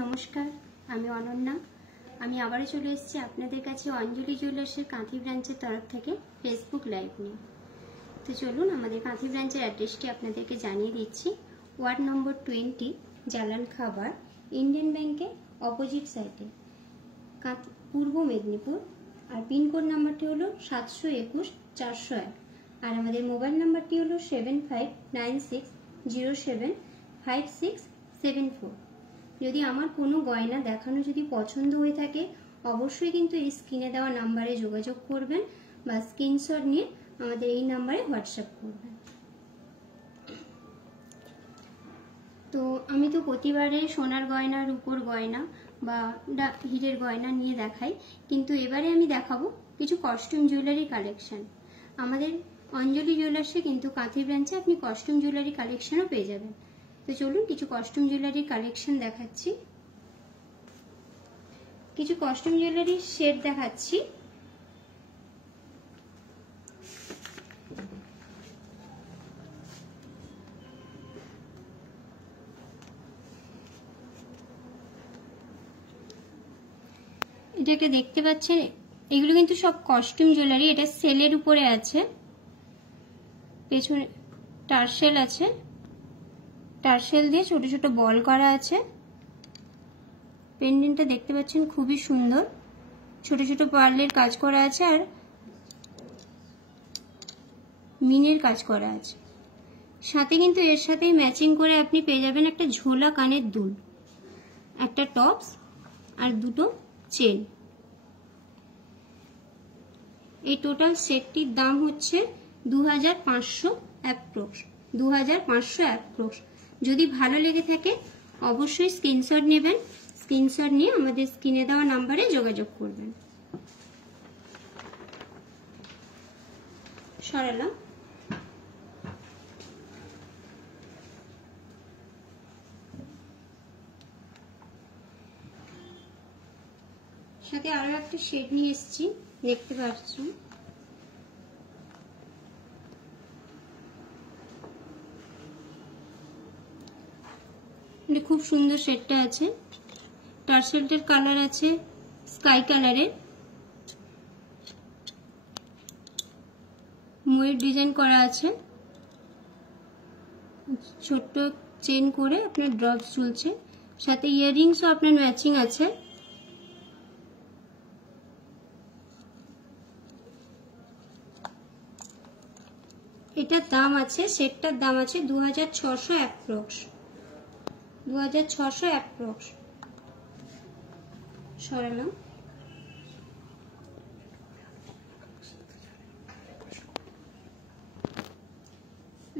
নমস্কার, আমি অনন্যা। আমি আবারও চলে এসেছি আপনাদের কাছে অঞ্জলি জুয়েলার্সের কাঁথি ব্রাঞ্চের তরফ থেকে ফেসবুক লাইভ নিয়ে। তো চলুন আমাদের কাঁথি ব্রাঞ্চের অ্যাড্রেসটি আপনাদেরকে জানিয়ে দিচ্ছি। ওয়ার্ড নম্বর 20, জালান খাবার, ইন্ডিয়ান ব্যাংকের অপোজিট সাইডে, পূর্ব মেদিনীপুর। আর পিনকোড নাম্বারটি হলো 721-401। আর আমাদের মোবাইল নাম্বারটি হলো 7596075674। যদি আমার কোনো গয়না দেখানো যদি পছন্দ হয়ে থাকে, অবশ্যই কিন্তু এই স্ক্রিনে দেওয়া নাম্বারে যোগাযোগ করবেন বা স্ক্রিনশট নিয়ে আমাদের এই নাম্বারে হোয়াটসঅ্যাপ করবেন। তো আমি তো প্রতিবারে সোনার গয়না, রূপোর গয়না বা হীরের গয়না নিয়ে দেখাই, কিন্তু এবারে আমি দেখাবো কিছু কস্টিউম জুয়েলারি কালেকশন। আমাদের অঞ্জলি জুয়েলার্সে কিন্তু কাঁথি ব্রাঞ্চে আপনি কস্টিউম জুয়েলারি কালেকশনও পেয়ে যাবেন। তো চলুন কিছু কস্টিউম জুয়েলারির কালেকশন দেখাচ্ছি। কিছু কস্টিউম জুয়েলারির সেট দেখাচ্ছি। এটাকে দেখতে পাচ্ছেন, এগুলো কিন্তু সব কস্টিউম জুয়েলারি। এটা সেলের উপরে আছে, পেছনে টার্সেল আছে, টার্সেল দিয়ে ছোট ছোট বল করা আছে। পেন্ডেন্টটা দেখতে পাচ্ছেন খুবই সুন্দর, ছোট ছোট পার্লের কাজ করা আছে আর মিনের কাজ করা আছে। সাথে কিন্তু এর সাথেই ম্যাচিং করে আপনি পেয়ে যাবেন একটা ঝোলা কানের দুল, একটা টপস আর দুটো চেন। এই টোটাল সেটটির দাম হচ্ছে 2500 অ্যাপ্রক্স। 2500 অ্যাপ্রক্স। যদি ভালো লেগে থাকে অবশ্যই স্ক্রিনশট নেবেন, স্ক্রিনশট নিয়ে আমাদের স্ক্রিনে দেওয়া নাম্বারে যোগাযোগ করবেন। সরালাম। সাথে আরো একটা শেড নিয়ে এসেছি, দেখতে পাচ্ছেন। খুব সুন্দর শেডটা আছে। টার্সেলটার কালার আছে স্কাই কালারের, ময়ূর ডিজাইন করা আছে, ছোট্ট চেন করে আপনার ড্রপস ঝুলছে, সাথে ইয়াররিংসও আপনার ম্যাচিং আছে। এটার দাম আছে, সেটটার দাম আছে 2600 অ্যাপ্রক্স। 2600 অ্যাপ্রক্স। সরালাম।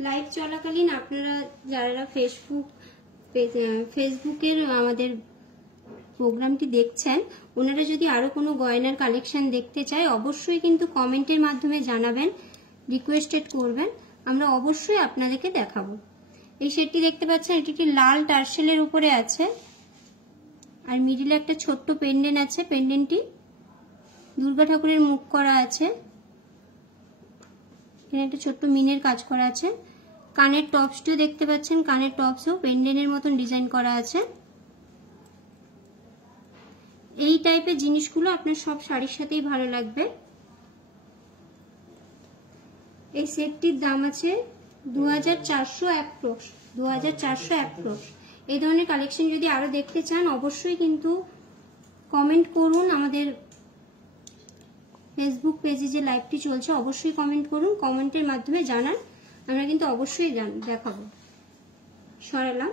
লাইভ চলাকালীন আপনারা যারা ফেসবুকের আমাদের প্রোগ্রামটি দেখছেন, ওনারা যদি আরো কোনো গয়নার কালেকশন দেখতে চায় অবশ্যই কিন্তু কমেন্টের মাধ্যমে জানাবেন, রিকোয়েস্টেড করবেন, আমরা অবশ্যই আপনাদেরকে দেখাবো। এই সেটটি দেখতে পাচ্ছেন, এটি একটি লাল টার্সেলের উপরে আছে আর মিডিলে একটা ছোট্ট পেন্ডেন্ট আছে। পেন্ডেন্টটি দুর্গা ঠাকুরের মুখ করা আছে, এখানে একটা ছোট্ট মিনের কাজ করা আছে। কানের টপসটিও দেখতে পাচ্ছেন, কানের টপসও পেন্ডেন্টের মতন ডিজাইন করা আছে। এই টাইপের জিনিসগুলো আপনার সব শাড়ির সাথেই ভালো লাগবে। এই সেটটির দাম আছে 2400 অ্যাপ্রক্স। 2400 অ্যাপ্রক্স। এই ধরনের কালেকশন যদি আরো দেখতে চান অবশ্যই কিন্তু কমেন্ট করুন। আমাদের ফেসবুক পেজে যে লাইভটি চলছে অবশ্যই কমেন্ট করুন, কমেন্টের মাধ্যমে জানান, আমরা কিন্তু অবশ্যই দেখাবো। সরালাম।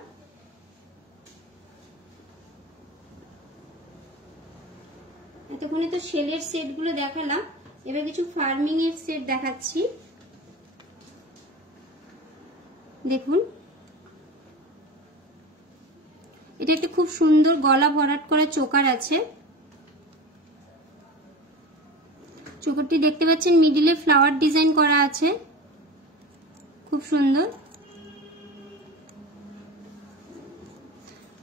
এতক্ষণে তো সেলের সেটগুলো দেখালাম, এবার কিছু ফার্মিং এর সেট দেখাচ্ছি। দেখুন, এটা একটা খুব সুন্দর গলা ভরাট করা চোকার আছে। চোকারটি দেখতে পাচ্ছেন মিডিলে ফ্লাওয়ার ডিজাইন করা আছে, খুব সুন্দর।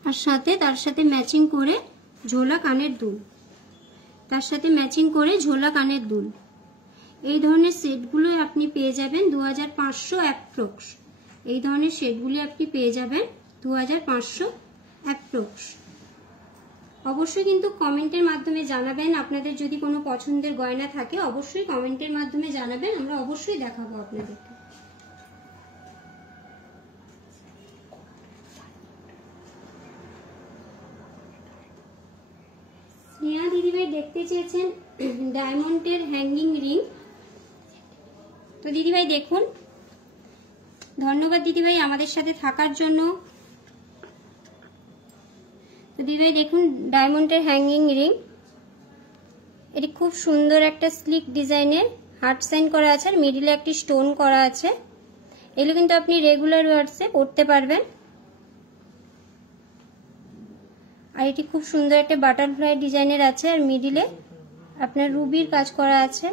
আর তার সাথে ম্যাচিং করে ঝোলা কানের দুল, তার সাথে ম্যাচিং করে ঝোলা কানের দুল। এই ধরনের সেটগুলো আপনি পেয়ে যাবেন 2500 অ্যাপ্রক্স। এই ধরনের সেটগুলি আপনি পেয়ে যাবেন 2500 অ্যাপ্রক্স। অবশ্যই কিন্তু কমেন্টের মাধ্যমে জানাবেন। আপনাদের যদি কোনো পছন্দের গয়না থাকে অবশ্যই কমেন্টের মাধ্যমে জানাবেন, আমরা অবশ্যই দেখাবো আপনাদেরকে। স্নেহা দিদিভাই দেখতে চেয়েছেন ডায়মন্ডের হ্যাঙ্গিং রিং। তো দিদিভাই দেখুন, ধন্যবাদ দিদিভাই আমাদের সাথে থাকার জন্য। তো দিদিভাই দেখুন ডায়মন্ডের হ্যাঙ্গিং রিং, এটি খুব সুন্দর একটা স্লিক ডিজাইনের হার্ট সাইন করা আছে আর মিডিলে একটি স্টোন করা আছে। এগুলো কিন্তু আপনি রেগুলার ওয়ার্সে পরতে পারবেন। আর এটি খুব সুন্দর একটা বাটারফ্লাই ডিজাইনের আছে আর মিডিলে আপনার রুবির কাজ করা আছে,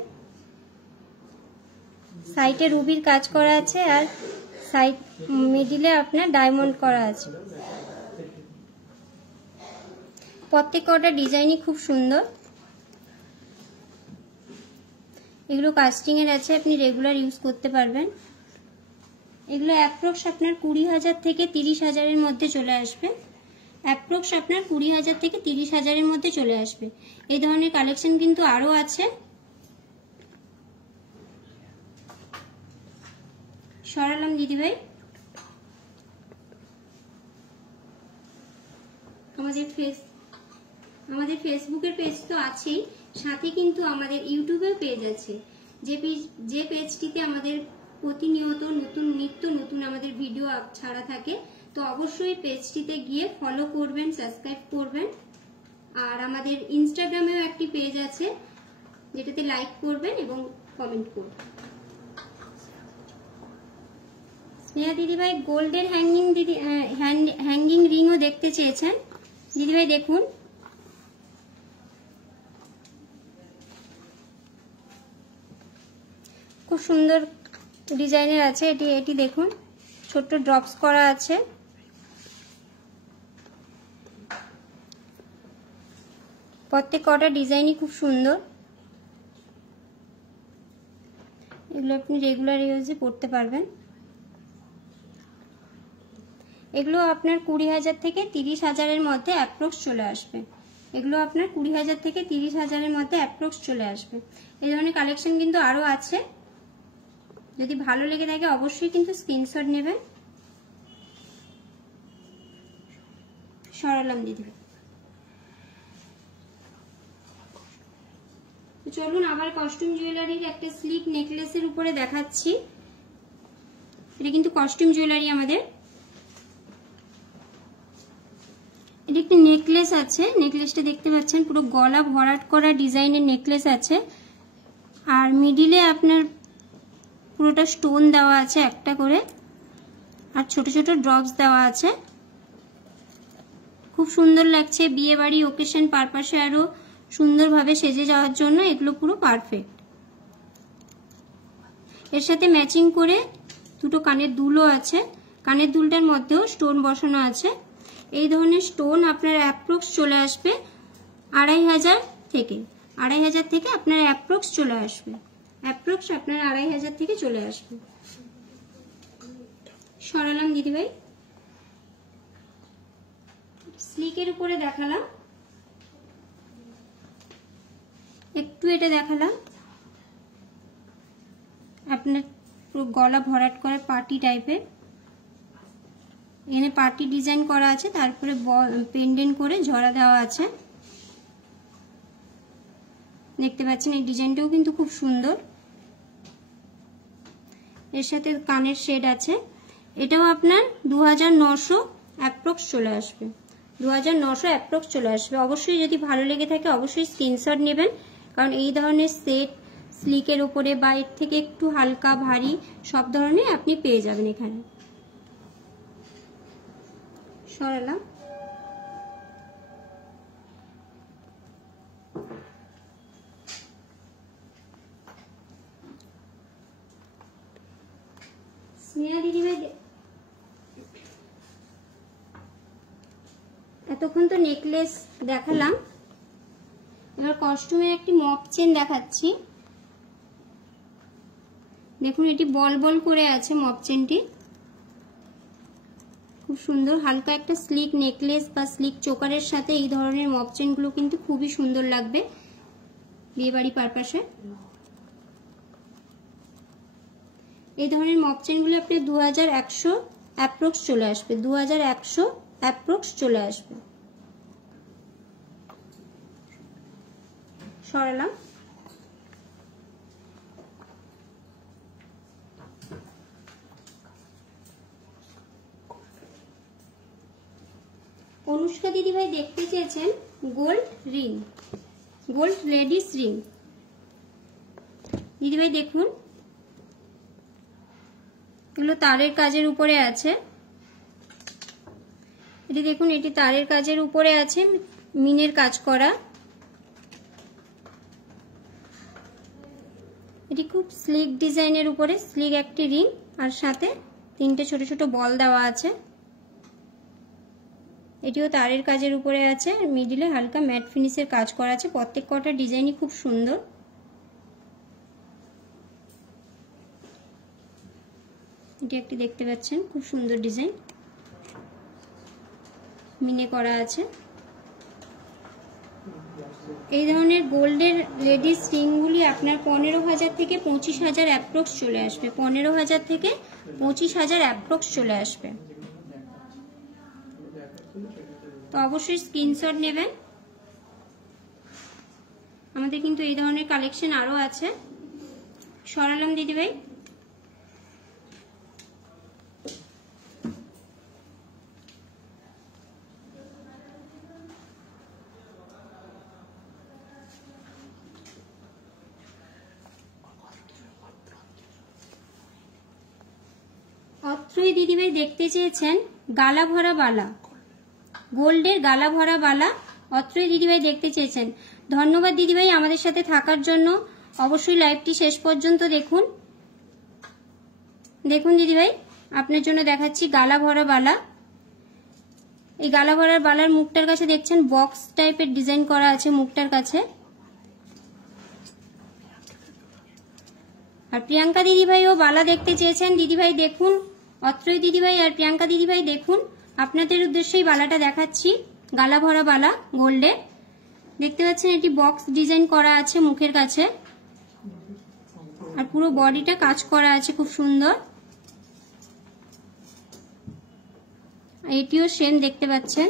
সাইডে রুবির কাজ করা আছে আর সাইড মিডিলে আপনার ডায়মন্ড করা আছে। প্রত্যেকটা ডিজাইনই খুব সুন্দর। এগুলো কাস্টিং এর আছে, আপনি রেগুলার ইউজ করতে পারবেন। এগুলো অ্যাপ্রক্স আপনার 20,000 থেকে 30,000 এর মধ্যে চলে আসবে। অ্যাপ্রক্স আপনার 20,000 থেকে 30,000 এর মধ্যে চলে আসবে। এই ধরনের কালেকশন কিন্তু আরো আছে। সরালাম দিদিভাই। আমাদের ফেসবুকের পেজ তো আছেই, সাথে কিন্তু আমাদের ইউটিউবেও পেজ আছে, যে পেজটিতে আমাদের প্রতিনিয়ত নিত্য নতুন আমাদের ভিডিও ছাড়া থাকে। তো অবশ্যই পেজটিতে গিয়ে ফলো করবেন, সাবস্ক্রাইব করবেন। আর আমাদের ইনস্টাগ্রামেও একটি পেজ আছে, যেটাতে লাইক করবেন এবং কমেন্ট করবেন। স্নেহা দিদিভাই গোল্ডের হ্যাঙ্গিং রিংও দেখতে চেয়েছেন। দিদিভাই দেখুন, খুব সুন্দর ডিজাইনের আছে। এটি দেখুন, ছোট্ট ড্রপস করা আছে। প্রত্যেকটা ডিজাইনই খুব সুন্দর। এগুলো আপনি রেগুলার ইউজে পড়তে পারবেন। এগুলো আপনার 20,000 থেকে 30,000 এর মধ্যে অ্যাপ্রক্স চলে আসবে। এগুলো আপনার 20,000 থেকে 30,000 এর মধ্যে অ্যাপ্রক্স চলে আসবে। এই ধরনের কালেকশন কিন্তু আরো আছে। যদি ভালো লেগে থাকে অবশ্যই কিন্তু স্ক্রিনশট নেবেন। সরালাম দিদি। চলুন আবার কস্টিউম জুয়েলারির একটা স্লিক নেকলেসের উপরে দেখাচ্ছি। এটা কিন্তু কস্টিউম জুয়েলারি আমাদের। এটা একটি নেকলেস আছে, নেকলেসটা দেখতে পাচ্ছেন পুরো গলা ভরাট করা ডিজাইনের নেকলেস আছে। আর মিডিলে আপনার পুরোটা স্টোন দেওয়া আছে একটা করে, আর ছোট ছোট ড্রপস দেওয়া আছে। খুব সুন্দর লাগছে, বিয়ে বাড়ি ওকেশন পারপাসে আরো সুন্দরভাবে সেজে যাওয়ার জন্য এগুলো পুরো পারফেক্ট। এর সাথে ম্যাচিং করে দুটো কানের দুলও আছে, কানের দুলটার মধ্যেও স্টোন বসানো আছে। এই ধরনের স্টোন আপনার অ্যাপ্রক্স চলে আসবে 2,500 থেকে। 2,500 থেকে আপনার অ্যাপ্রক্স চলে আসবে। অ্যাপ্রক্স আপনার 2,500 থেকে চলে আসবে। সরালাম দিদিভাই। স্লিকের উপরে দেখালাম, একটু এটা দেখালাম আপনার পুরো গলা ভরাট করা পার্টি টাইপের। এখানে পার্টি ডিজাইন করা আছে, তারপরে পেন্ডেন্ট করে ঝরা দেওয়া আছে। দেখতে পাচ্ছেন এই ডিজাইনটাও কিন্তু খুব সুন্দর। এর সাথে কানের শেড আছে। এটাও আপনার 2,900 অ্যাপ্রক্স চলে আসবে। 2,900 অ্যাপ্রক্স চলে আসবে। অবশ্যই যদি ভালো লেগে থাকে অবশ্যই স্ক্রিনশট নেবেন, কারণ এই ধরনের সেট স্লিকের উপরে বা এর থেকে একটু হালকা ভারী সব ধরনের আপনি পেয়ে যাবেন এখানে। সরালাম। স্নেহা দিদিভাই এতক্ষণ তো নেকলেস দেখালাম, এবার কস্টিউমের একটি মপ চেন দেখাচ্ছি। দেখুন এটি বল বল করে আছে মপ চেনটি, খুব সুন্দর হালকা একটা স্লিক নেকলেস বা স্লিক চোকারের সাথে এই ধরনের মপ চেনগুলো কিন্তু খুবই সুন্দর লাগবে বিয়েবাড়ি পারপাসে। এই ধরনের মপ চেনগুলো আপনি 2100 অ্যাপ্রক্স চলে আসবে, 2100 অ্যাপ্রক্স চলে আসবে। সরালাম। অনুষ্কা দিদিভাই দেখতে চেয়েছেন gold ring, gold ladies ring. দিদিভাই দেখুন, এগুলো তারের কাজের উপরে আছে। এটি দেখুন, এটি তারের কাজের উপরে আছে, মিনের কাজ করা। এটি খুব স্লিক ডিজাইনের উপরে স্লিক একটি রিং, আর সাথে 3টে ছোট ছোট বল দেওয়া আছে। এটিও তারের কাজের উপরে আছে, মিডিলে হালকা ম্যাট ফিনিশের কাজ করা আছে। প্রত্যেক কটা ডিজাইনই খুব সুন্দর। এটি একটি দেখতে পাচ্ছেন, খুব সুন্দর ডিজাইন, মিনে করা আছে। এই ধরনের গোল্ডের লেডিস রিংগুলি আপনার 15,000 থেকে 25,000 অ্যাপ্রক্স চলে আসবে, 15,000 থেকে 25,000 অ্যাপ্রক্স চলে আসবে। তো অবশ্যই স্ক্রিনশট নেবেন। আমাদের কিন্তু এই ধরনের কালেকশন আরো আছে। সরালাম দিদিভাই। অত্রই দিদিভাই দেখতে চেয়েছেন গালা ভরা বালা, গোল্ডের গালা ভরা বালা। অত্রই দিদিভাই দেখতে চেয়েছেন। ধন্যবাদ দিদিভাই আমাদের সাথে থাকার জন্য। অবশ্যই লাইভটি শেষ পর্যন্ত দেখুন। দেখুন দিদিভাই, আপনার জন্য দেখাচ্ছি গালা ভরা বালা। এই গালা ভরা বালার মুখটার কাছে দেখছেন বক্স টাইপের ডিজাইন করা আছে মুখটার কাছে। আর প্রিয়াঙ্কা দিদিভাইও বালা দেখতে চেয়েছেন। দিদিভাই দেখুন, অত্রই দিদিভাই আর প্রিয়াঙ্কা দিদিভাই দেখুন, আপনাদের উদ্দেশ্যেই বালাটা দেখাচ্ছি। গালা ভরা বালা গোল্ডে দেখতে পাচ্ছেন, এটি বক্স ডিজাইন করা আছে মুখের কাছে, আর পুরো বডিটা কাজ করা আছে খুব সুন্দর। এটিও সেম দেখতে পাচ্ছেন।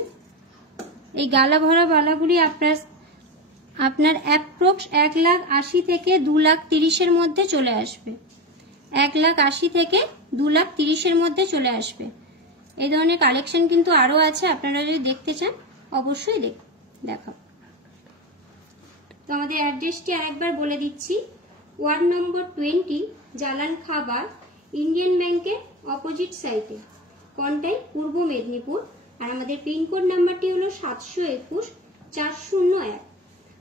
এই গালা ভরা বালাগুলি আপনার অ্যাপ্রক্স 1,80,000 থেকে 2,30,000 মধ্যে চলে আসবে। 1,80,000 থেকে 2,30,000 মধ্যে চলে আসবে। এই ধরনের কালেকশন কিন্তু আরো আছে, আপনারা যদি দেখতে চান অবশ্যই দেখাবো। তো আমাদের অ্যাড্রেসটি আরেকবার বলে দিচ্ছি। ওয়ার্ড নম্বর 20, জালান খাবার, ইন্ডিয়ান ব্যাংকের অপোজিট সাইডে, কন্টাই, পূর্ব মেদিনীপুর। আর আমাদের পিনকোড নাম্বারটি হলো 721-401।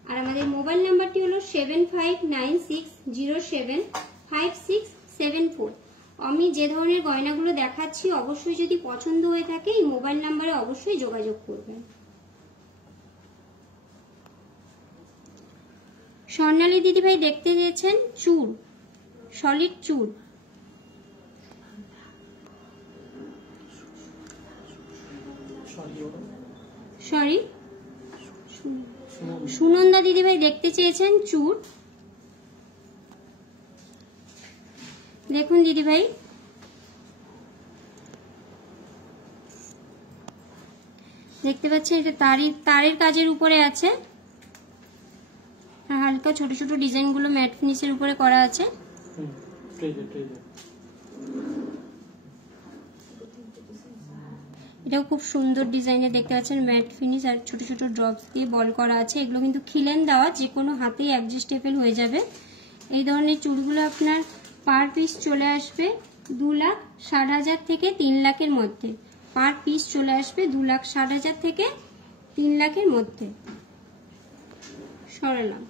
আর আমাদের মোবাইল নাম্বারটি হলো 7596075674। আমি যে ধরনের গয়নাগুলো দেখাচ্ছি অবশ্যই যদি পছন্দ হয়ে থাকে এই মোবাইল নাম্বারে অবশ্যই যোগাযোগ করবেন। স্বর্ণালী দিদিভাই দেখতে চেয়েছেন চুল, সলিড চুল। সরি, সুনন্দা দিদিভাই দেখতে চেয়েছেন চুল। দেখুন দিদিভাই, দেখতে পাচ্ছেন এটা তারের কাজের উপরে আছে, হালকা ছোট ছোট ডিজাইন গুলো ম্যাট ফিনিশের উপরে করা আছে। এটাও খুব সুন্দর ডিজাইনে দেখতে পাচ্ছেন, ম্যাট ফিনিশ আর ছোট ছোট ড্রপস দিয়ে বল করা আছে। এগুলো কিন্তু খিলেন দেওয়া, যে কোনো হাতেই অ্যাডজাস্টেবল হয়ে যাবে। এই ধরনের চুলগুলো আপনার পার পিস চলে আসবে 2,60,000 থেকে 3 লাখের মধ্যে। পার পিস চলে আসবে 2,60,000 থেকে 3 লাখের মধ্যে। সরালাম।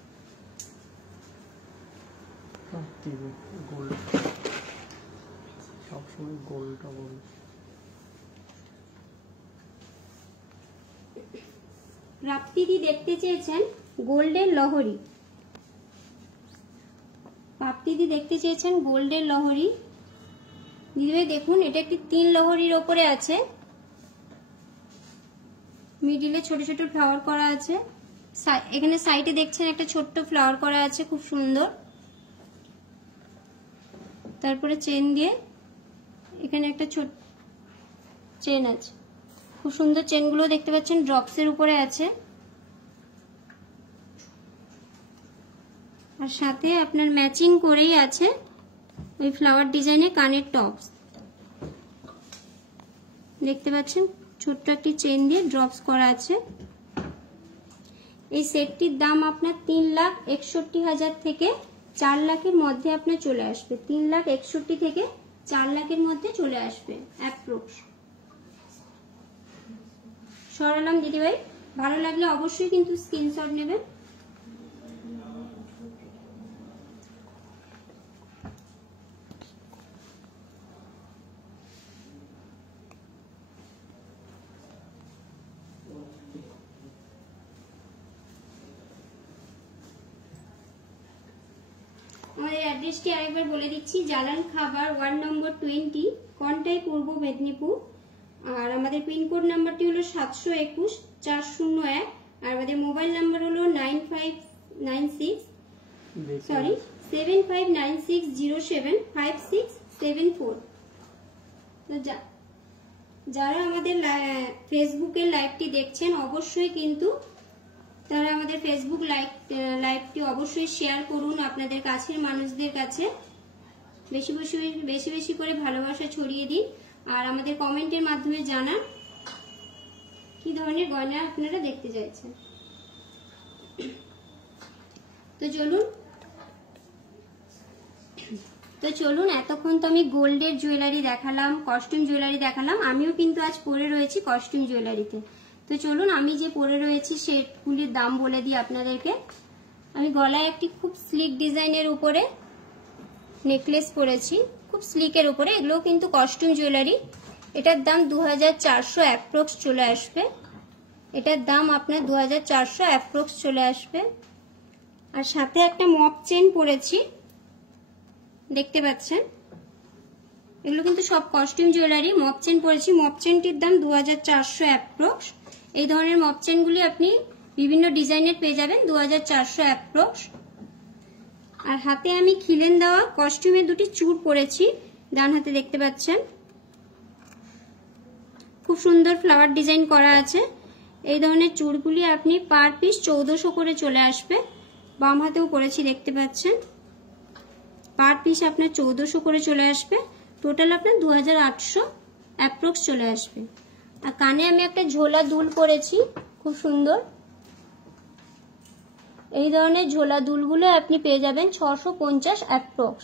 প্রাপ্তিদি দেখতে চেয়েছেন গোল্ডের লহরি। প্রাপ্তিদি দেখতে চেয়েছেন গোল্ডের লহরি। দিদিভাই দেখুন, এটা একটি 3 লহরির ওপরে আছে। মিডিলে ছোট ছোট ফ্লাওয়ার করা আছে, এখানে সাইডে দেখছেন একটা ছোট্ট ফ্লাওয়ার করা আছে, খুব সুন্দর। তারপরে চেন দিয়ে এখানে একটা ছোট চেন আছে, খুব সুন্দর। চেনগুলো দেখতে পাচ্ছেন ড্রপসের উপরে আছে। আর সাথে আপনার ম্যাচিং করেই আছে ওই ফ্লাওয়ার ডিজাইনে কানের টপস দেখতে পাচ্ছেন, ছোট্ট একটি চেন দিয়ে ড্রপস করা আছে। এই সেটটির দাম আপনার 3,61,000 থেকে 4 লাখের মধ্যে আপনার চলে আসবে। 3,61,000 থেকে 4 লাখের মধ্যে চলে আসবে অ্যাপ্রক্স। সরালাম দিদিভাই, ভালো লাগলে অবশ্যই কিন্তু স্ক্রিনশট নেবেন। আমাদের অ্যাড্রেসটি আরেকবার বলে দিচ্ছি, জালান খাবার 1 নম্বর 20, কন্টাই, পূর্ব মেদিনীপুর। আর আমাদের পিনকোড নাম্বারটি হলো 721-401। আর আমাদের মোবাইল নাম্বার হলো 7596075674। তো যারা আমাদের ফেসবুকের লাইভটি দেখছেন অবশ্যই কিন্তু তারা আমাদের ফেসবুক লাইভটি অবশ্যই শেয়ার করুন আপনাদের কাছের মানুষদের কাছে। বেশি বেশি করে ভালোবাসা ছড়িয়ে দিন। আর আমাদের কমেন্টের মাধ্যমে জানান কি ধরনের গয়না আপনারা দেখতে চাইছেন। তো চলুন এতক্ষণ তো আমি গোল্ডের জুয়েলারি দেখালাম, কস্টিউম জুয়েলারি দেখালাম। আমিও কিন্তু আজ পরে রয়েছি কস্টিউম জুয়েলারিতে। তো চলুন আমি যে পরে রয়েছি সেগুলির দাম বলে দিই আপনাদেরকে। আমি গলায় একটি খুব স্লিক ডিজাইনের উপরে নেকলেস পরেছি, খুব স্লিকের উপরে। এগুলো কিন্তু কস্টিউম জুয়েলারি। এটার দাম 2,400 অ্যাপ্রক্স চলে আসবে। এটার দাম আপনার 2,400 অ্যাপ্রক্স চলে আসবে। আর সাথে একটা মপ চেন পরেছি দেখতে পাচ্ছেন, এগুলো কিন্তু সব কস্টিউম জুয়েলারি। মপ চেন পরেছি, মপ চেনটির দাম 2,400 অ্যাপ্রক্স। এই ধরনের মপ চেনগুলি আপনি বিভিন্ন ডিজাইনের পেয়ে যাবেন 2,400 অ্যাপ্রক্স। আর হাতে আমি খিলেন দেওয়া কস্টিউমের দুটি চূড় পরেছি, ডান হাতে দেখতে পাচ্ছেন, খুব সুন্দর ফ্লাওয়ার ডিজাইন করা আছে। এই ধরনের চূড়গুলি আপনি পার পিস 1400 করে চলে আসবে। বাম হাতেও পরেছি দেখতে পাচ্ছেন, পার পিস আপনার 1400 করে চলে আসবে। টোটাল আপনার 2,800 অ্যাপ্রক্স চলে আসবে। আর কানে আমি একটা ঝোলা দুল পরেছি খুব সুন্দর। এই ধরনের ঝোলা দুলগুলো আপনি পেয়ে যাবেন 650 অ্যাপ্রক্স।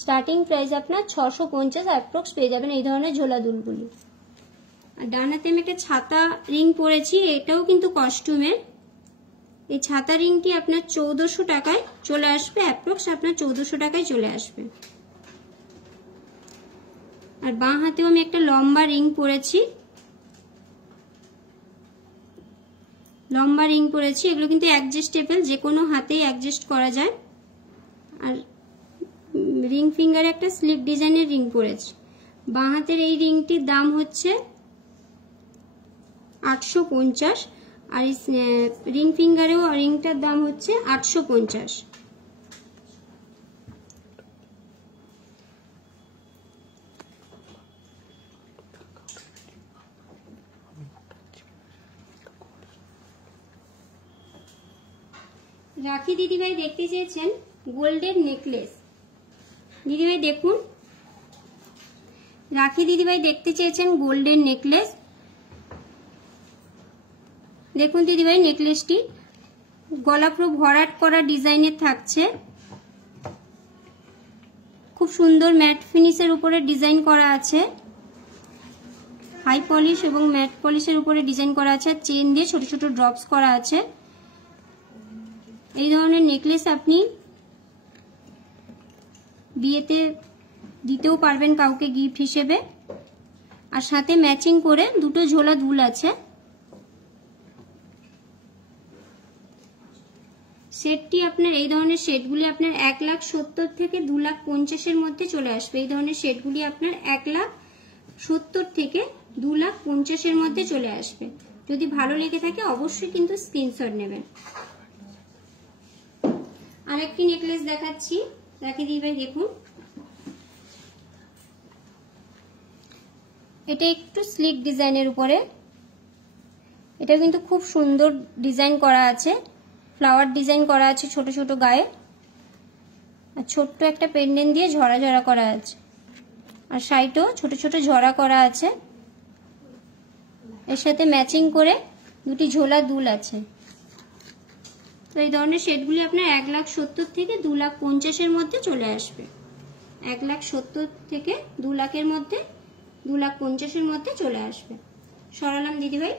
স্টার্টিং প্রাইস আপনার 650 অ্যাপ্রক্স পেয়ে যাবেন এই ধরনের ঝোলা দুলগুলি। আর ডান হাতে আমি একটা ছাতা রিং পরেছি, এটাও কিন্তু কস্টিউমের। এই ছাতা রিংটি আপনার 1400 টাকায় চলে আসবে, অ্যাপ্রক্স আপনার 1400 টাকায় চলে আসবে। আর বাঁ হাতেও আমি একটা লম্বা রিং পরেছি, এগুলো কিন্তু অ্যাডজাস্টেবল, যে কোনো হাতেই অ্যাডজাস্ট করা যায়। আর রিং ফিঙ্গারে একটা স্লিপ ডিজাইনের রিং পরেছি। বাঁ হাতের এই রিংটির দাম হচ্ছে 850, আর রিং ফিঙ্গারেও রিংটার দাম হচ্ছে 850। রাখি দিদিভাই দেখতে চেয়েছেন গোল্ডের নেকলেস। দিদিভাই দেখুন, রাখি দিদিভাই দেখতে চেয়েছেন গোল্ডের নেকলেস। দেখুন দিদিভাই, নেকলেসটি গলা পুরো ভরাট করা ডিজাইনের থাকছে, খুব সুন্দর ম্যাট ফিনিশের উপরে ডিজাইন করা আছে, হাই পলিশ এবং ম্যাট পলিশের উপরে ডিজাইন করা আছে। চেন দিয়ে ছোট ছোট ড্রপস করা আছে। এই ধরনের নেকলেস আপনি বিয়েতে দিতেও পারবেন কাউকে গিফট হিসেবে। আর সাথে ম্যাচিং করে দুটো ঝোলা দুল আছে। সেটটি আপনার এই ধরনের সেটগুলি আপনার 1,70,000 থেকে 2,50,000 মধ্যে চলে আসবে। এই ধরনের সেটগুলি আপনার 1,70,000 থেকে 2,50,000 মধ্যে চলে আসবে। যদি ভালো লেগে থাকে অবশ্যই কিন্তু স্ক্রিনশট নেবেন। আরেকটি নেকলেস দেখাচ্ছি, দেখিয়ে দিই ভাই। দেখুন, এটা একটু স্লিক ডিজাইনের উপরে, এটা কিন্তু খুব সুন্দর ডিজাইন করা আছে, ফ্লাওয়ার ডিজাইন করা আছে ছোট ছোট গায়ে, আর ছোট্ট একটা পেন্ডেন্ট দিয়ে ঝরা ঝরা করা আছে, আর সাইডেও ছোট ছোট ঝরা করা আছে। এর সাথে ম্যাচিং করে দুটি ঝোলা দুল আছে। তো এই ধরনের সেটগুলি আপনার 1,70,000 থেকে 2,50,000-এর মধ্যে চলে আসবে। 1,70,000 থেকে 2 লাখের মধ্যে, 2,50,000-এর মধ্যে চলে আসবে। সরালাম দিদিভাই।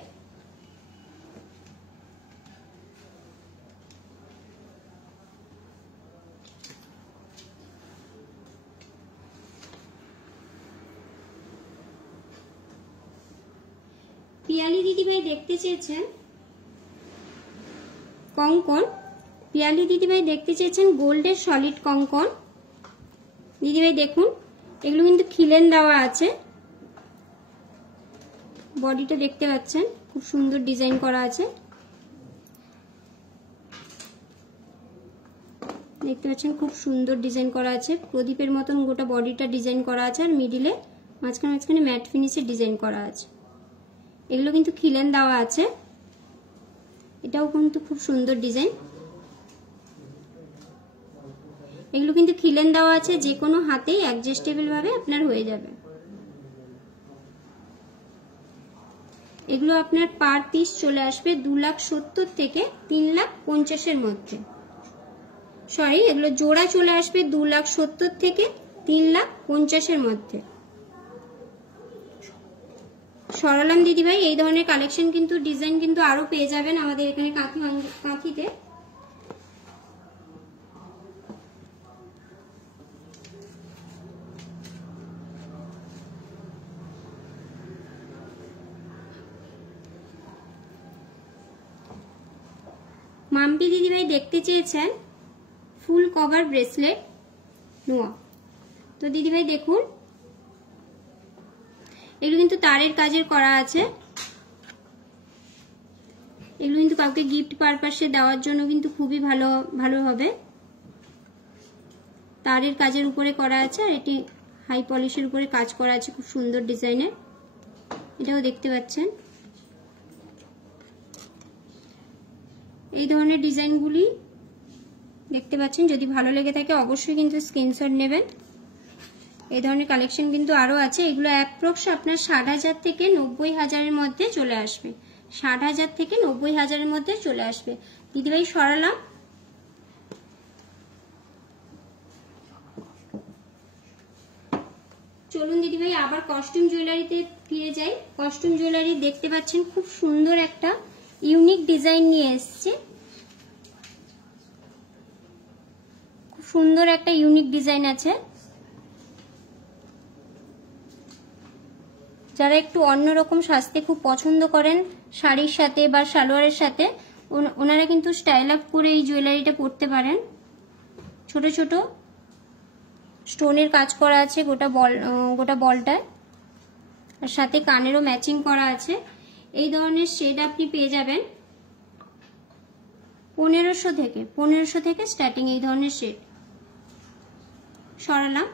পিয়ালি দিদিভাই দেখতে চেয়েছেন কঙ্কন, পিয়ালি দিদিভাই দেখতে চেয়েছেন গোল্ডের সলিড কঙ্কন। দিদিভাই দেখুন, এগুলো কিন্তু খিলেন দেওয়া আছে, বডিটা দেখতে পাচ্ছেন খুব সুন্দর ডিজাইন করা আছে, দেখতে পাচ্ছেন খুব সুন্দর ডিজাইন করা আছে, প্রদীপের মতন গোটা বডিটা ডিজাইন করা আছে, আর মিডিলে মাঝখানে মাঝখানে ম্যাট ফিনিশের ডিজাইন করা আছে। এগুলো কিন্তু খিলেন দেওয়া আছে, এটাও কিন্তু খুব সুন্দর ডিজাইন। এগুলো কিন্তু খিলেন দেওয়া আছে, যে কোনো হাতেই অ্যাডজাস্টেবল ভাবে আপনার হয়ে যাবে। এগুলো আপনার পার পিস চলে আসবে 2,70,000 থেকে 3,50,000-এর মধ্যে। সরি, এগুলো জোড়া চলে আসবে 2,70,000 থেকে 3,50,000-এর মধ্যে। সরালাম দিদিভাই। এই ধরনের কালেকশন কিন্তু ডিজাইন কিন্তু আরো পেয়ে যাবেন আমাদের এখানে কাঁথিতে। মাম্পি দিদিভাই দেখতে চেয়েছেন ফুল কভার ব্রেসলেট নোয়া। তো দিদিভাই দেখুন, এগুলো কিন্তু তারের কাজের করা আছে, এগুলো কিন্তু কাউকে গিফট পারপাসে দেওয়ার জন্য কিন্তু খুবই ভালো হবে। তারের কাজের উপরে করা আছে, আর এটি হাই পলিশের উপরে কাজ করা আছে, খুব সুন্দর ডিজাইনের। এটাও দেখতে পাচ্ছেন। এই ধরনের ডিজাইনগুলি দেখতে পাচ্ছেন, যদি ভালো লেগে থাকে অবশ্যই কিন্তু স্ক্রিনশট নেবেন। এই ধরনের কালেকশন কিন্তু আরো আছে। এগুলো অ্যাপ্রক্স আপনার 60,000 থেকে 90,000-এর মধ্যে চলে আসবে। 60,000 থেকে 90,000-এর মধ্যে চলে আসবে। দিদিভাই সরালাম। চলুন দিদিভাই আবার কস্টিউম জুয়েলারিতে ফিরে যাই। কস্টিউম জুয়েলারি দেখতে পাচ্ছেন খুব সুন্দর একটা ইউনিক ডিজাইন নিয়ে এসছে, খুব সুন্দর একটা ইউনিক ডিজাইন আছে। যারা একটু অন্যরকম সাজতে খুব পছন্দ করেন শাড়ির সাথে বা সালোয়ারের সাথে, ওনারা কিন্তু স্টাইল আপ করে এই জুয়েলারিটা পরতে পারেন। ছোট ছোট স্টোনের কাজ করা আছে গোটা বলটায়, আর সাথে কানেরও ম্যাচিং করা আছে। এই ধরনের শেড আপনি পেয়ে যাবেন 1500 থেকে স্টার্টিং এই ধরনের শেড। সরালাম।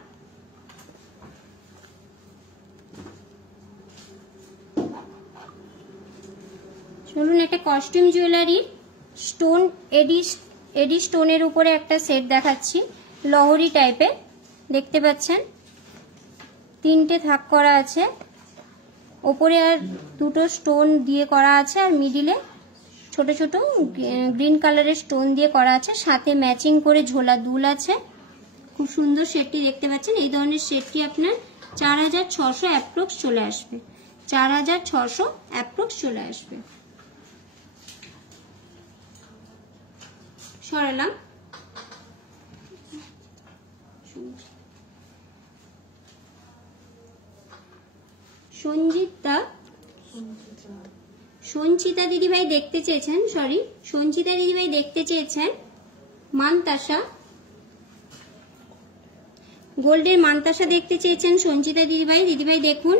চলুন একটা কস্টিউম জুয়েলারি স্টোন এডি স্টোনের উপরে একটা সেট দেখাচ্ছি, লহরি টাইপের। দেখতে পাচ্ছেন 3টে থাক করা আছে, ওপরে আর 2টো স্টোন দিয়ে করা আছে, আর মিডিলে ছোট ছোট গ্রিন কালারের স্টোন দিয়ে করা আছে, সাথে ম্যাচিং করে ঝোলা দুল আছে। খুব সুন্দর সেটটি দেখতে পাচ্ছেন। এই ধরনের সেটটি আপনার 4,600 অ্যাপ্রক্স চলে আসবে। 4,600 অ্যাপ্রক্স চলে আসবে। সরালাম। সঞ্চিতা দিদিভাই দেখতে চেয়েছেন, সঞ্চিতা দিদিভাই দেখতে চেয়েছেন মানতাসা, গোল্ডের মানতাসা দেখতে চেয়েছেন সঞ্চিতা দিদিভাই। দিদিভাই দেখুন,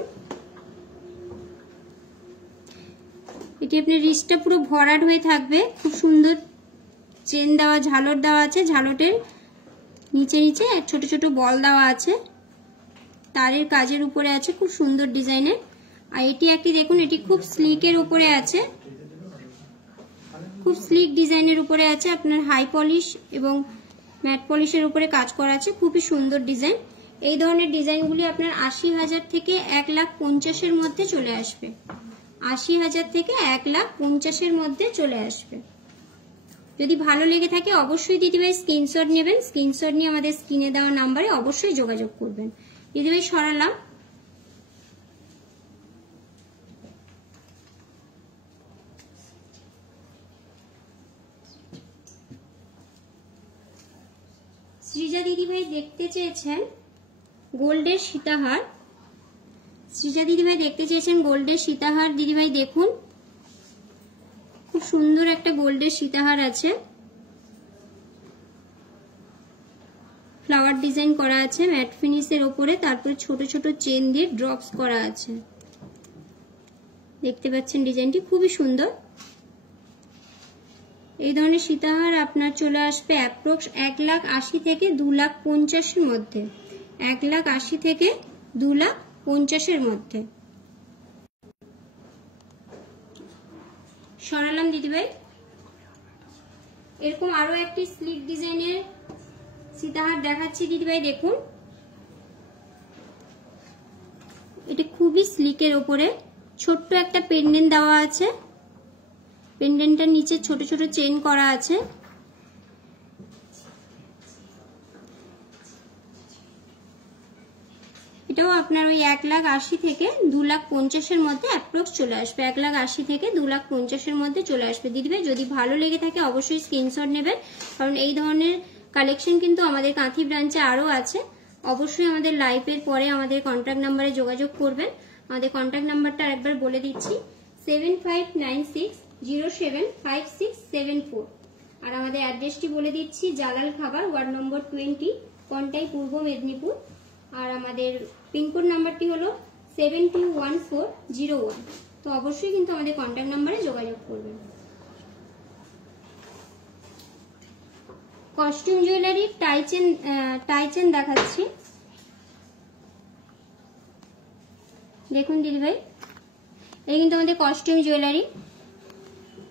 এটি আপনার রিস্টটা পুরো ভরাট হয়ে থাকবে, খুব সুন্দর চেন দেওয়া, ঝালর দেওয়া আছে, ঝালটের নিচে নিচে ছোট ছোট বল দেওয়া আছে, তারের কাজের উপরে আছে, খুব সুন্দর ডিজাইনের। আর এটি একটি দেখুন, এটি খুব স্লিকের উপরে আছে, খুব স্লিক ডিজাইনের উপরে আছে, আপনার হাই পলিশ এবং ম্যাট পলিশের উপরে কাজ করা আছে, খুবই সুন্দর ডিজাইন। এই ধরনের ডিজাইনগুলি আপনার ৮০,০০০ থেকে ১,৫০,০০০ মধ্যে চলে আসবে, ৮০,০০০ থেকে ১,৫০,০০০ মধ্যে চলে আসবে। যদি ভালো লেগে থাকে অবশ্যই দিদিভাই স্ক্রিনশট নেবেন, স্ক্রিনশট নিয়ে আমাদের স্ক্রিনে দেওয়া নাম্বারে অবশ্যই যোগাযোগ করবেন। দিদিভাই সরালাম। সৃজা দিদিভাই দেখতে চেয়েছেন গোল্ডের সীতাহার, সৃজা দিদিভাই দেখতে চেয়েছেন গোল্ডের সীতাহার। দিদিভাই দেখুন, খুব সুন্দর একটা গোল্ডের সীতাহার আছে, ফ্লাওয়ার ডিজাইন করা আছে ম্যাট ফিনিশের ওপরে, তারপরে ছোট ছোট চেন দিয়ে ড্রপস করা আছে, দেখতে পাচ্ছেন ডিজাইনটি খুবই সুন্দর। এই ধরনের সীতাহার আপনার চলে আসবে অ্যাপ্রক্স 1,80,000 থেকে 2,50,000 মধ্যে, 1,80,000 থেকে 2,50,000 মধ্যে। সরালাম দিদিভাই। এরকম আরো একটি স্লিক ডিজাইনের সীতাহার দেখাচ্ছি দিদিভাই, দেখুন এটা খুবই স্লিকের ওপরে ছোট্ট একটা পেন্ডেন্ট দেওয়া আছে, পেন্ডেন্টটার নিচে ছোট ছোট চেন করা আছে। এটাও আপনার ওই 1,80,000 থেকে 2,50,000 মধ্যে অ্যাপ্রক্স চলে আসবে, 1,80,000 থেকে 2,50,000 মধ্যে চলে আসবে। দিদিভাই যদি ভালো লেগে থাকে অবশ্যই স্ক্রিনশট নেবেন, কারণ এই ধরনের কালেকশন কিন্তু আমাদের কাঁথি ব্রাঞ্চে আরো আছে। অবশ্যই আমাদের লাইভের পরে আমাদের কন্ট্যাক্ট নাম্বারে যোগাযোগ করবেন। আমাদের কন্ট্যাক্ট নাম্বারটা আরেকবার বলে দিচ্ছি, 7596075674। আর আমাদের অ্যাড্রেসটি বলে দিচ্ছি, জালাল খাবার, ওয়ার্ড নম্বর 20, কন্টাই, পূর্ব মেদিনীপুর। আর আমাদের পিনকোড নাম্বারটি হলো 721401। তো অবশ্যই কিন্তু আমাদের কন্ট্যাক্ট নাম্বারে যোগাযোগ করবেন। কস্টিউম জুয়েলারি টাইচেন দেখাচ্ছি, দেখুন দিদিভাই এই কিন্তু আমাদের কস্টিউম জুয়েলারি,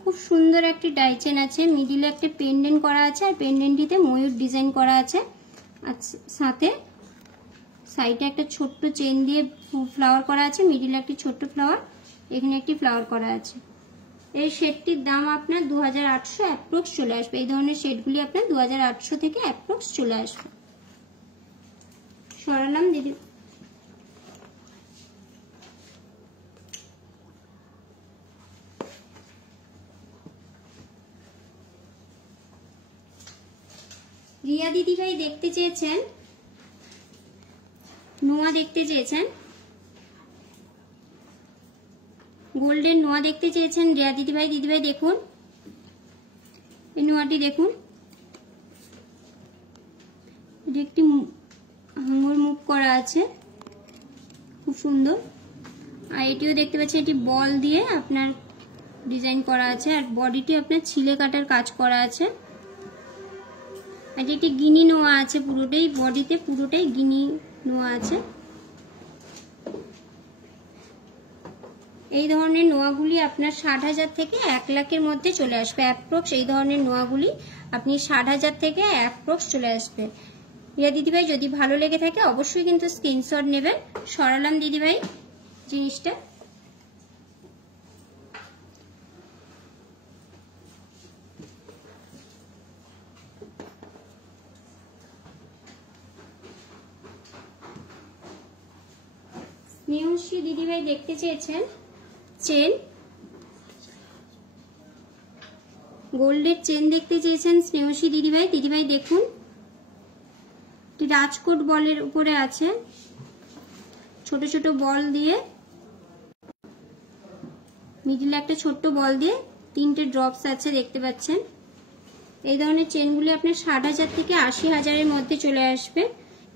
খুব সুন্দর একটি টাইচেন আছে, মিডিলে একটা পেন্ডেন্ট করা আছে, আর পেন্ডেন্টটিতে ময়ূর ডিজাইন করা আছে, আর সাথে সাইডে একটা ছোট্ট চেন দিয়ে ফ্লাওয়ার করা আছে, মিডিলে একটি ছোট্ট ফ্লাওয়ার, এখানে একটি ফ্লাওয়ার করা আছে। এই সেটটির দাম আপনার 2,800 অ্যাপ্রক্স চলে আসবে। এই ধরনের সেটগুলি আপনার 2,800 থেকে অ্যাপ্রক্স চলে আসবে। সরালাম দিদি। রিয়া দিদিভাই দেখতে চেয়েছেন নোয়া, দেখতে চেয়েছেন গোল্ডের নোয়া দেখতে চেয়েছেন রিয়া দিদিভাই। দিদিভাই দেখুন এই নোয়াটি, দেখুন এটি একটি হাঙর মুখ করা আছে, খুব সুন্দর। আর এটিও দেখতে পাচ্ছেন, এটি বল দিয়ে আপনার ডিজাইন করা আছে, আর বডিটি আপনার ছিলে কাটার কাজ করা আছে। আর এটি গিনি নোয়া আছে, পুরোটাই বডিতে পুরোটাই গিনি নোয়া আছে। এই ধরনের নোয়াগুলি আপনার 60,000 থেকে 1,00,000-এর মধ্যে চলে আসবে অ্যাপ্রক্স। এই ধরনের নোয়াগুলি আপনি 60,000 থেকে অ্যাপ্রক্স চলে আসবে। রিয়া দিদিভাই যদি ভালো লেগে থাকে অবশ্যই কিন্তু স্ক্রিনশট নেবেন। সরালাম দিদিভাই জিনিসটা। স্নেহশ্রী দিদিভাই দেখতে চেয়েছেন চেন, গোল্ডের চেন দেখতে চেয়েছেন স্নেহশ্রী দিদিভাই। দিদিভাই দেখুন রাজকোট বলের উপরে আছে, ছোট ছোট বল দিয়ে, মিডিলে একটা ছোট্ট বল দিয়ে 3টে ড্রপস আছে, দেখতে পাচ্ছেন। এই ধরনের চেনগুলি আপনার 60,000 থেকে 80,000-এর মধ্যে চলে আসবে।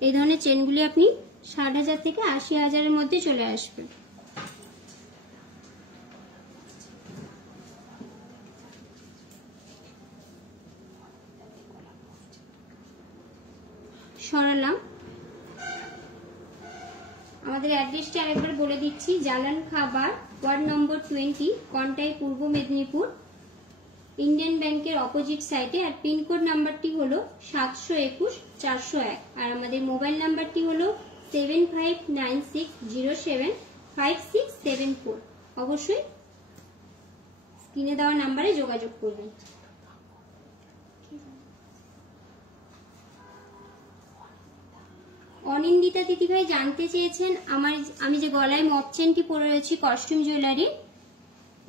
এই ধরনের চেনগুলি আপনি 60,000 থেকে 80,000-এর মধ্যে চলে আসবে। আমাদের অ্যাড্রেসটা আরেকবার বলে দিচ্ছি, জালান খাবার, ওয়ার্ড নম্বর 20, কন্টাই, পূর্ব মেদিনীপুর, ইন্ডিয়ান ব্যাংকের অপোজিট সাইডে। আর পিনকোড নাম্বারটি হলো 721-401। আর আমাদের মোবাইল নাম্বারটি হলো 7596075674। অবশ্যই স্ক্রিনে দেওয়া নাম্বারে যোগাযোগ করবেন। অনিন্দিতা দিদিভাই জানতে চেয়েছেন আমি যে গলায় মপ চেনটি পরে রয়েছি কস্টিউম জুয়েলারি,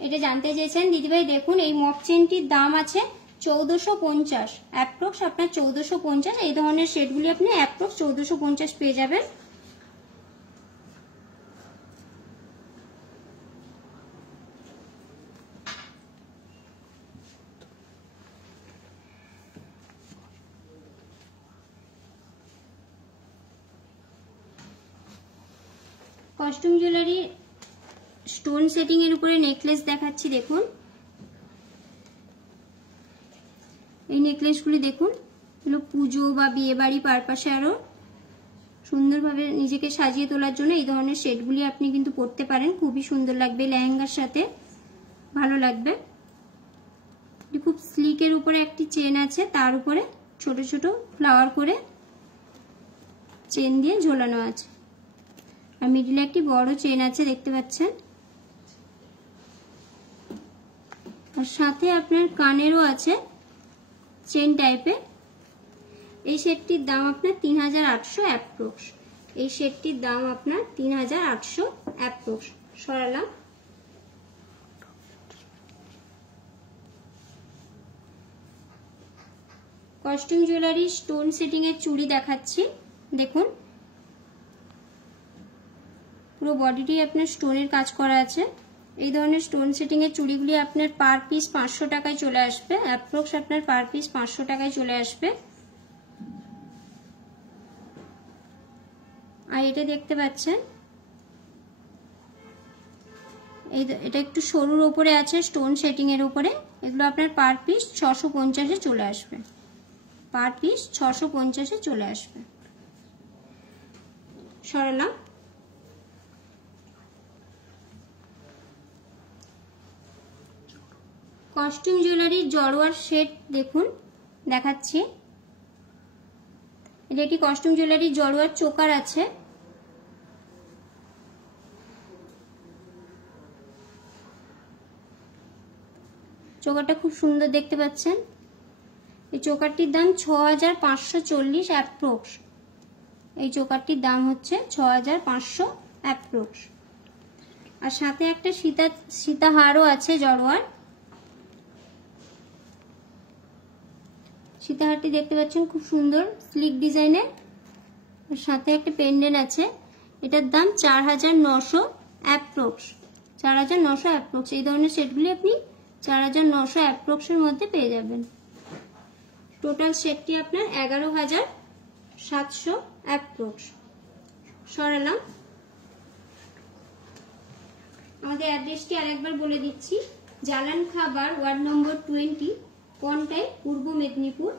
এটা জানতে চেয়েছেন দিদিভাই। দেখুন এই মপ চেনটির দাম আছে 1450, অ্যাপ্রক্স আপনার 1450। এই ধরনের সেটগুলি আপনি অ্যাপ্রক্স 1450 পেয়ে যাবেন। কস্টিউম জুয়েলারি স্টোন সেটিং এর উপরে নেকলেস দেখাচ্ছি। দেখুন এই নেকলেসগুলি দেখুন, এগুলো পুজো বা বিয়ে বাড়ি পারপাসে আরো সুন্দরভাবে নিজেকে সাজিয়ে তোলার জন্য এই ধরনের সেটগুলি আপনি কিন্তু পরতে পারেন, খুবই সুন্দর লাগবে, লেহেঙ্গার সাথে ভালো লাগবে। খুব স্লিকের উপরে একটি চেন আছে, তার উপরে ছোট ছোট ফ্লাওয়ার করে চেন দিয়ে ঝোলানো আছে। আর মিডিলে একটি বড় চেন আছে দেখতে পাচ্ছেন। আর সাথে আপনার কানেরও আছে চেন টাইপের। এই সেটটির দাম আপনার 3800 অ্যাপ্রক্স। এই সেটটির দাম আপনার 3800 অ্যাপ্রক্স। সরালাম। কস্টিউম জুয়েলারি স্টোন সেটিং এর চুড়ি দেখাচ্ছি। দেখুন পুরো বডিটি আপনার স্টোনের কাজ করা আছে। এই ধরনের স্টোন সেটিং এর চুড়িগুলি আপনার পার পিস 500 টাকায় চলে আসবে, অ্যাপ্রক্স আপনার পার পিস 500 টাকায় চলে আসবে। আর এটা দেখতে পাচ্ছেন এটা একটু সরুর উপরে আছে স্টোন সেটিং এর উপরে, এগুলো আপনার পার পিস 650 এ চলে আসবে, পার পিস 650 এ চলে আসবে। সরালাম। কস্টিউম জুয়েলারির জড়োয়ার সেট দেখুন দেখাচ্ছি। এটা একটি কস্টিউম জুয়েলারির জড়োয়ার চোকার আছে। চোকারটা খুব সুন্দর দেখতে পাচ্ছেন। এই চোকারটির দাম 6540 অ্যাপ্রক্স। এই চোকারটির দাম হচ্ছে 6500 অ্যাপ্রক্স। আর সাথে একটা সীতাহারও আছে জড়োয়ার। সীতাহারটি দেখতে পাচ্ছেন খুব সুন্দর স্লিক ডিজাইনের। সাথে একটা পেন্ডেন্ট আছে, এটার দাম 4900 অ্যাপ্রক্স। 4900 অ্যাপ্রক্স। এই ধরনের সেটগুলি আপনি 4900 অ্যাপ্রক্সের মধ্যে পেয়ে যাবেন। টোটাল সেটটি আপনার 11700 অ্যাপ্রক্স। সরালাম। আমাদের অ্যাড্রেসটি আরেকবার বলে দিচ্ছি, জালান খাবার, ওয়ার্ড নম্বর 20, কন্টাই, পূর্ব মেদিনীপুর,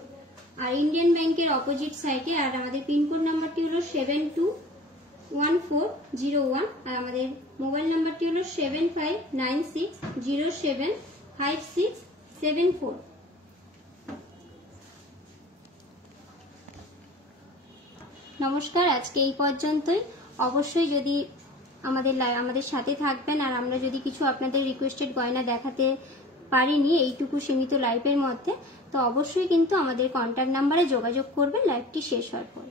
আর ইন্ডিয়ান ব্যাংকের অপোজিট সাইডে। আর আমাদের পিনকোড নাম্বারটি হলো 721401। আর আমাদের মোবাইল নাম্বারটি হলো 7596075674। নমস্কার, আজকে এই পর্যন্তই। অবশ্যই যদি আমাদের সাথে থাকবেন, আর আমরা যদি কিছু আপনাদের রিকোয়েস্টেড গয়না দেখাতে পারিনি এইটুকু সীমিত লাইভের মধ্যে, তো অবশ্যই কিন্তু আমাদের কন্ট্যাক্ট নাম্বারে যোগাযোগ করবেন লাইভটি শেষ হওয়ার পর।